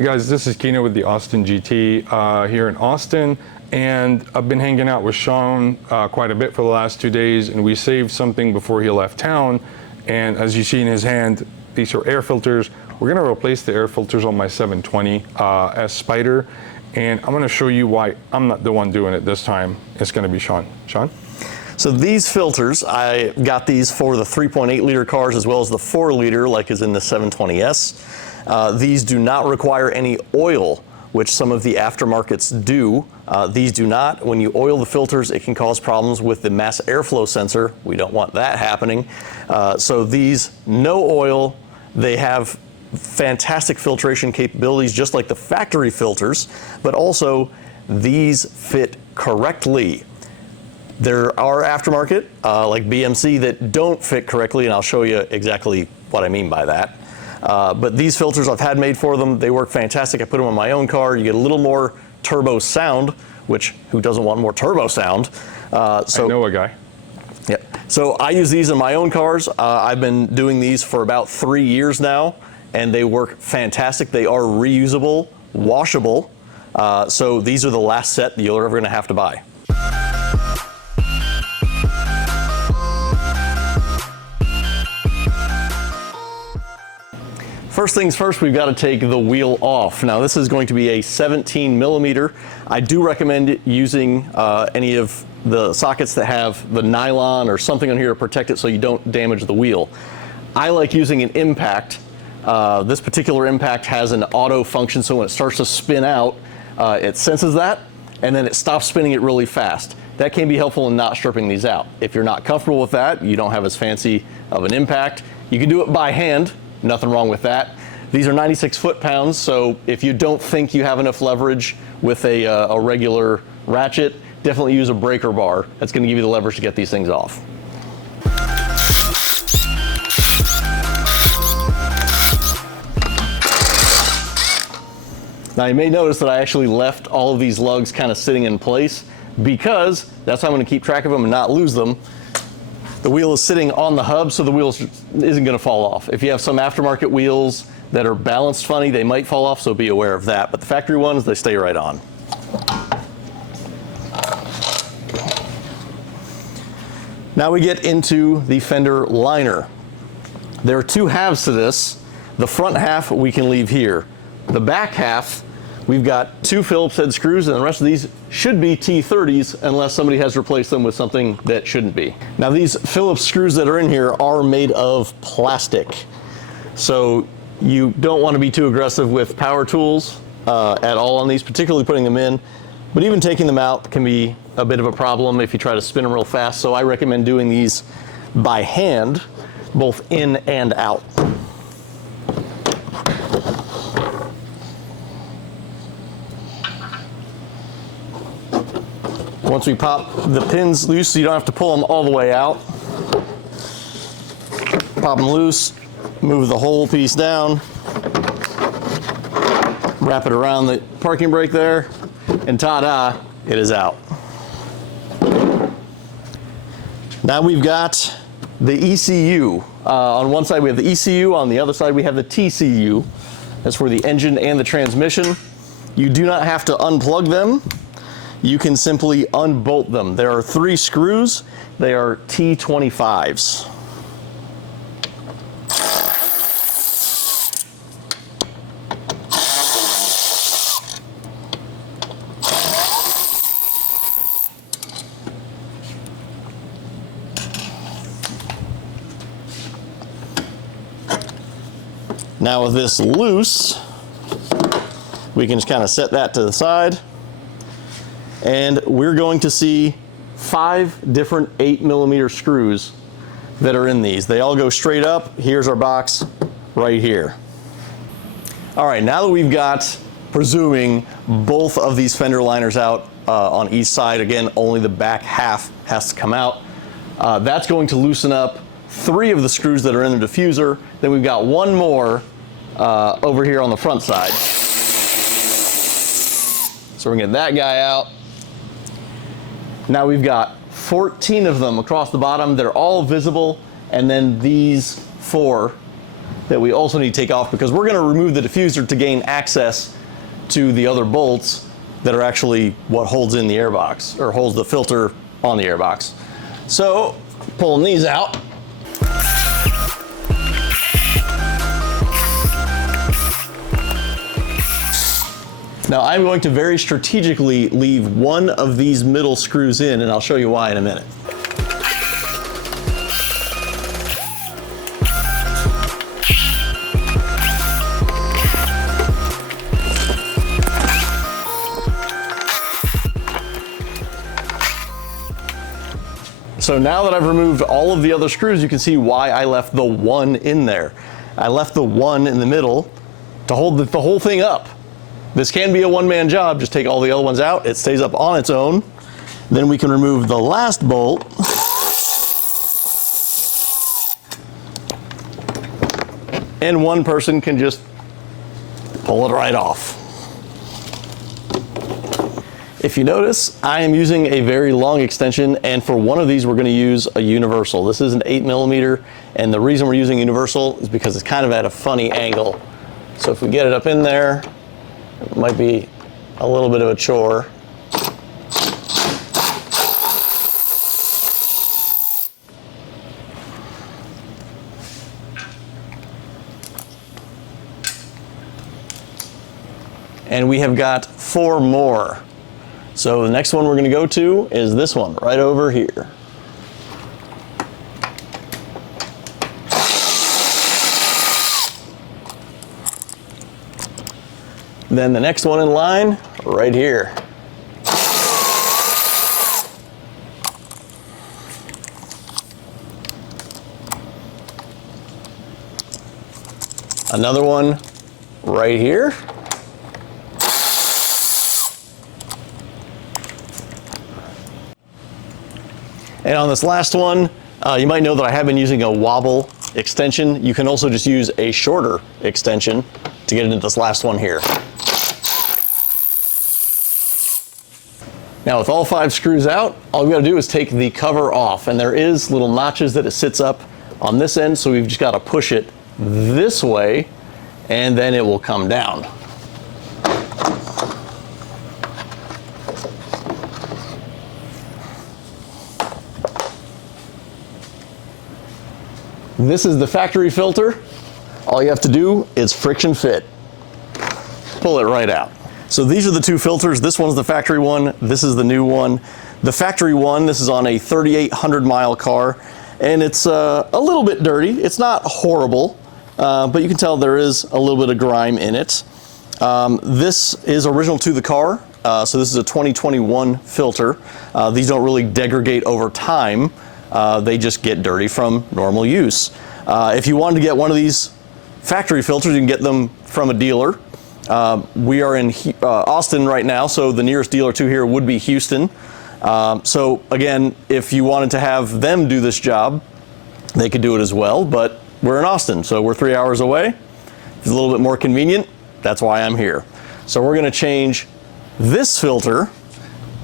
Hey guys, this is Kino with the Austin GT here in Austin, and I've been hanging out with Sean quite a bit for the last 2 days, and we saved something before he left town. And as you see in his hand, these are air filters. We're gonna replace the air filters on my 720 S Spider, and I'm gonna show you why I'm not the one doing it this time. It's gonna be Sean. Sean? So these filters, I got these for the 3.8 liter cars as well as the 4 liter like is in the 720S. These do not require any oil, which some of the aftermarkets do. These do not. When you oil the filters, it can cause problems with the mass airflow sensor. We don't want that happening. So these, no oil, they have fantastic filtration capabilities just like the factory filters, but also these fit correctly. There are aftermarket, like BMC, that don't fit correctly, and I'll show you exactly what I mean by that. But these filters I've had made for them, they work fantastic. I put them on my own car. You get a little more turbo sound, which who doesn't want more turbo sound? I know a guy. Yeah. So I use these in my own cars. I've been doing these for about 3 years now, and they work fantastic. They are reusable, washable. So these are the last set that you're ever going to have to buy. First things first, we've got to take the wheel off. Now this is going to be a 17 millimeter. I do recommend using any of the sockets that have the nylon or something on here to protect it so you don't damage the wheel. I like using an impact. This particular impact has an auto function, so when it starts to spin out, it senses that, and then it stops spinning it really fast. That can be helpful in not stripping these out. If you're not comfortable with that, you don't have as fancy of an impact, you can do it by hand. Nothing wrong with that. These are 96 foot-pounds, so if you don't think you have enough leverage with a regular ratchet, definitely use a breaker bar. That's going to give you the leverage to get these things off. Now you may notice that I actually left all of these lugs kind of sitting in place because that's how I'm going to keep track of them and not lose them. The wheel is sitting on the hub, so the wheel isn't going to fall off. If you have some aftermarket wheels that are balanced funny, they might fall off, so be aware of that. But the factory ones, they stay right on. Now we get into the fender liner. There are two halves to this. The front half we can leave here. The back half, we've got 2 Phillips head screws, and the rest of these should be T30s unless somebody has replaced them with something that shouldn't be. Now these Phillips screws that are in here are made of plastic. So you don't want to be too aggressive with power tools at all on these, particularly putting them in. But even taking them out can be a bit of a problem if you try to spin them real fast. So I recommend doing these by hand, both in and out. Once we pop the pins loose, so you don't have to pull them all the way out. Pop them loose, move the whole piece down, wrap it around the parking brake there, and ta-da, it is out. Now we've got the ECU. On one side we have the ECU, on the other side we have the TCU. That's for the engine and the transmission. You do not have to unplug them. You can simply unbolt them. There are 3 screws. They are T25s. Now with this loose, we can just kind of set that to the side. And we're going to see 5 different 8 millimeter screws that are in these. They all go straight up. Here's our box right here. All right, now that we've got, presuming, both of these fender liners out on each side, again, only the back half has to come out. That's going to loosen up 3 of the screws that are in the diffuser. Then we've got 1 more over here on the front side. So we're gonna get that guy out. Now we've got 14 of them across the bottom. They're all visible, and then these 4 that we also need to take off because we're going to remove the diffuser to gain access to the other bolts that are actually what holds in the airbox, or holds the filter on the airbox. So, pulling these out. Now I'm going to very strategically leave one of these middle screws in, and I'll show you why in a minute. So now that I've removed all of the other screws, you can see why I left the one in there. I left the one in the middle to hold the whole thing up. This can be a one-man job. Just take all the other ones out. It stays up on its own. Then we can remove the last bolt. And one person can just pull it right off. If you notice, I am using a very long extension, and for one of these we're going to use a universal. This is an 8mm, and the reason we're using universal is because it's kind of at a funny angle. So if we get it up in there, it might be a little bit of a chore. And we have got 4 more. So the next one we're going to go to is this one right over here. Then the next one in line, right here. Another one right here. And on this last one, you might know that I have been using a wobble extension. You can also just use a shorter extension to get into this last one here. Now with all 5 screws out, all we gotta do is take the cover off, and there is little notches that it sits up on this end, so we've just gotta push it this way, and then it will come down. This is the factory filter. All you have to do is friction fit. Pull it right out. So these are the 2 filters. This one's the factory one. This is the new one. The factory one, this is on a 3,800 mile car, and it's a little bit dirty. It's not horrible, but you can tell there is a little bit of grime in it. This is original to the car. So this is a 2021 filter. These don't really degrade over time. They just get dirty from normal use. If you wanted to get one of these factory filters, you can get them from a dealer. We are in Austin right now, so the nearest dealer to here would be Houston. So again, if you wanted to have them do this job, they could do it as well, but we're in Austin, so we're 3 hours away. It's a little bit more convenient. That's why I'm here. So we're gonna change this filter,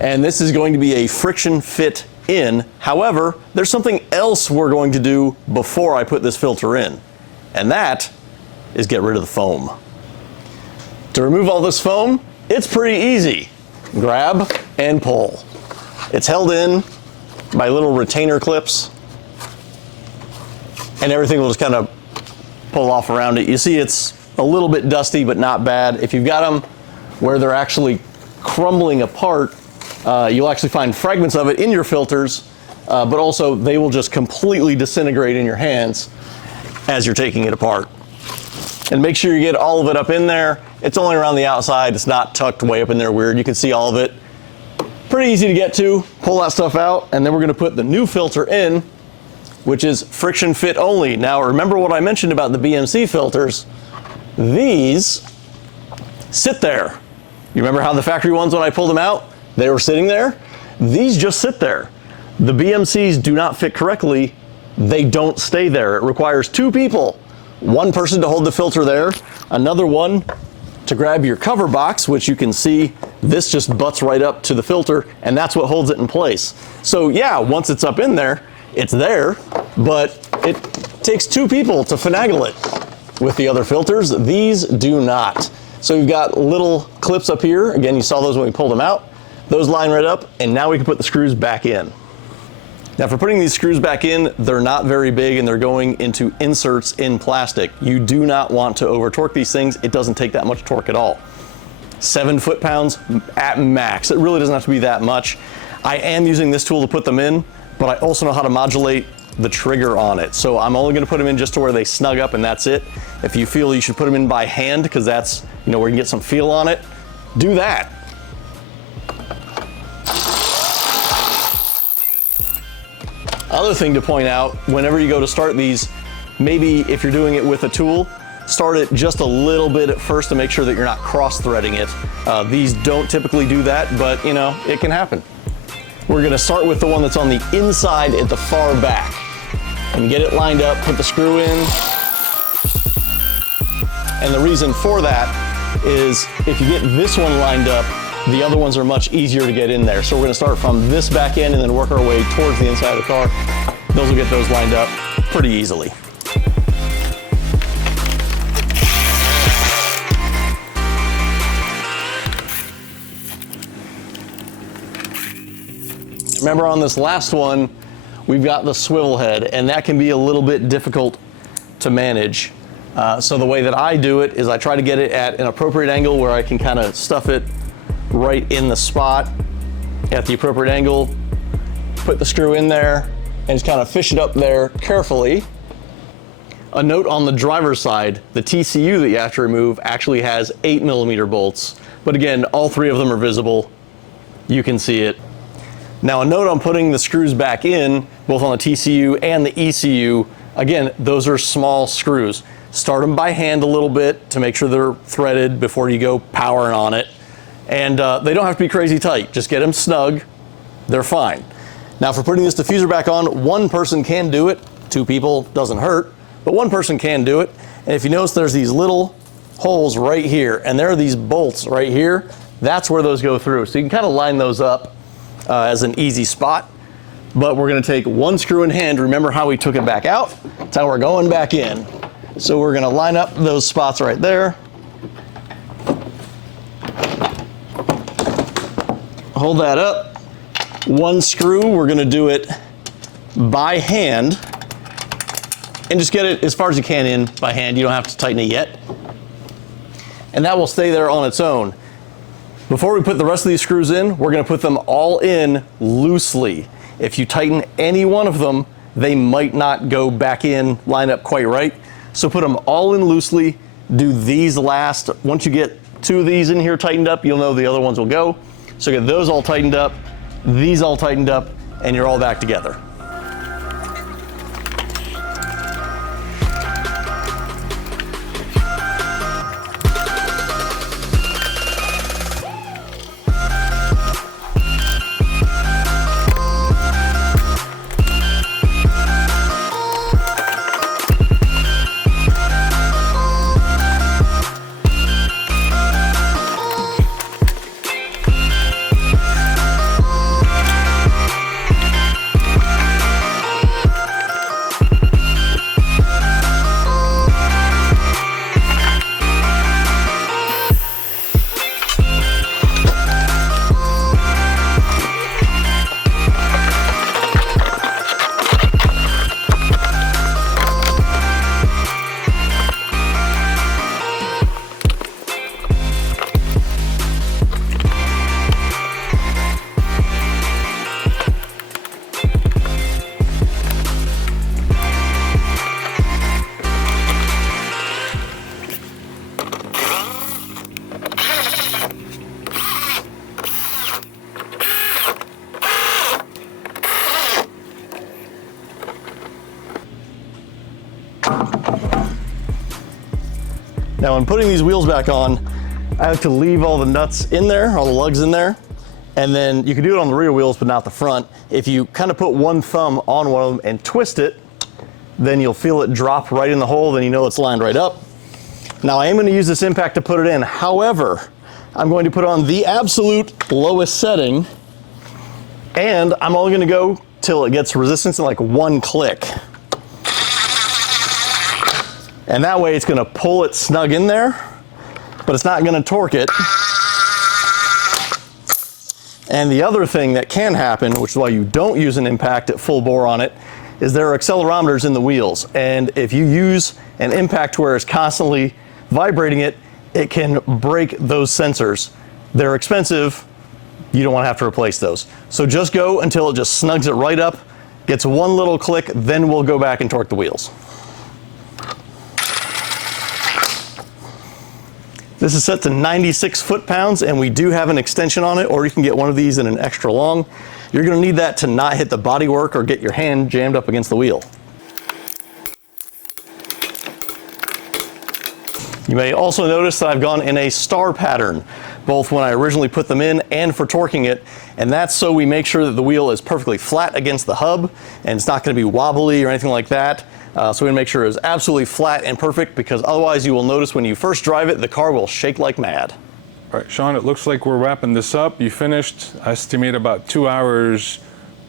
and this is going to be a friction fit in. However, there's something else we're going to do before I put this filter in, and that is get rid of the foam. To remove all this foam, it's pretty easy. Grab and pull. It's held in by little retainer clips, and everything will just kind of pull off around it. You see it's a little bit dusty, but not bad. If you've got them where they're actually crumbling apart, you'll actually find fragments of it in your filters, but also they will just completely disintegrate in your hands as you're taking it apart. And make sure you get all of it up in there. It's only around the outside. It's not tucked way up in there weird. You can see all of it. Pretty easy to get to. Pull that stuff out, and then we're gonna put the new filter in, which is friction fit only. Now remember what I mentioned about the BMC filters. These sit there. You remember how the factory ones, when I pulled them out, they were sitting there? These just sit there. The BMCs do not fit correctly. They don't stay there. It requires 2 people. One person to hold the filter there, another one to grab your cover box, which you can see this just butts right up to the filter, and that's what holds it in place. So yeah, once it's up in there, it's there, but it takes 2 people to finagle it. with the other filters. These do not. So we've got little clips up here. Again, you saw those when we pulled them out. Those line right up, and now we can put the screws back in. Now for putting these screws back in, they're not very big and they're going into inserts in plastic. You do not want to over torque these things. It doesn't take that much torque at all. 7 foot-pounds at max. It really doesn't have to be that much. I am using this tool to put them in, but I also know how to modulate the trigger on it. So I'm only gonna put them in just to where they snug up and that's it. If you feel you should put them in by hand, because that's, you know, where you can get some feel on it, do that. Other thing to point out, whenever you go to start these, maybe if you're doing it with a tool, start it just a little bit at first to make sure that you're not cross-threading it. These don't typically do that, but you know, it can happen. We're gonna start with the one that's on the inside at the far back. And get it lined up, put the screw in. And the reason for that is if you get this one lined up, the other ones are much easier to get in there. So we're gonna start from this back end and then work our way towards the inside of the car. Those will get those lined up pretty easily. Remember on this last one, we've got the swivel head, and that can be a little bit difficult to manage. So the way that I do it is I try to get it at an appropriate angle where I can kind of stuff it right in the spot at the appropriate angle, put the screw in there, and just kind of fish it up there carefully. A note on the driver's side, the TCU that you have to remove actually has 8mm bolts, but again, all 3 of them are visible. You can see it. Now a note on putting the screws back in, both on the TCU and the ECU, again, those are small screws. Start them by hand a little bit to make sure they're threaded before you go powering on it. And they don't have to be crazy tight, just get them snug, they're fine. Now for putting this diffuser back on, 1 person can do it, 2 people doesn't hurt, but 1 person can do it. And if you notice there's these little holes right here, and there are these bolts right here, that's where those go through. So you can kind of line those up as an easy spot, but we're gonna take 1 screw in hand. Remember how we took it back out? That's how we're going back in. So we're gonna line up those spots right there. Hold that up. 1 screw, we're gonna do it by hand and just get it as far as you can in by hand. You don't have to tighten it yet. And that will stay there on its own. Before we put the rest of these screws in, we're gonna put them all in loosely. If you tighten any one of them, they might not go back in, line up quite right. So put them all in loosely, do these last. Once you get 2 of these in here tightened up, you'll know the other ones will go. So get those all tightened up, these all tightened up, and you're all back together. Now when putting these wheels back on, I like to leave all the nuts in there, all the lugs in there, and then you can do it on the rear wheels but not the front. If you kind of put 1 thumb on one of them and twist it, then you'll feel it drop right in the hole, then you know it's lined right up. Now I am going to use this impact to put it in. However, I'm going to put on the absolute lowest setting, and I'm only going to go till it gets resistance in like 1 click. And that way it's gonna pull it snug in there, but it's not gonna torque it. And the other thing that can happen, which is why you don't use an impact at full bore on it, is there are accelerometers in the wheels. And if you use an impact where it's constantly vibrating it, it can break those sensors. They're expensive. You don't want to have to replace those. So just go until it just snugs it right up, gets one little click, then we'll go back and torque the wheels. This is set to 96 foot-pounds, and we do have an extension on it, or you can get one of these in an extra long. You're gonna need that to not hit the bodywork or get your hand jammed up against the wheel. You may also notice that I've gone in a star pattern, both when I originally put them in and for torquing it, and that's so we make sure that the wheel is perfectly flat against the hub, and it's not gonna be wobbly or anything like that. So we're gonna make sure it's absolutely flat and perfect, because otherwise you will notice when you first drive it, the car will shake like mad. All right, Sean, it looks like we're wrapping this up. You finished, I estimate about 2 hours.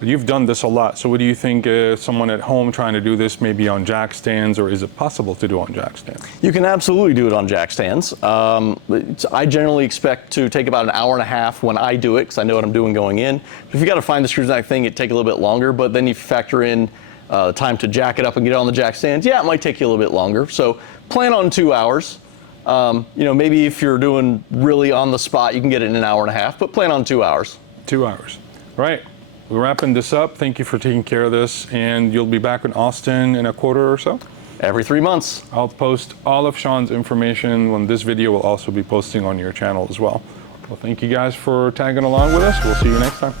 You've done this a lot. So what do you think someone at home trying to do this maybe on jack stands, or is it possible to do on jack stands? You can absolutely do it on jack stands. I generally expect to take about an hour and a half when I do it, because I know what I'm doing going in. If you got to find the screws and that thing, it'd take a little bit longer, but then you factor in time to jack it up and get it on the jack stands. Yeah, it might take you a little bit longer. So plan on 2 hours. You know, maybe if you're doing really on the spot, you can get it in an hour and a half, but plan on 2 hours. 2 hours. Right. We're wrapping this up. Thank you for taking care of this, and you'll be back in Austin in a quarter or so? Every 3 months. I'll post all of Sean's information when this video will also be posting on your channel as well. Well, thank you guys for tagging along with us. We'll see you next time.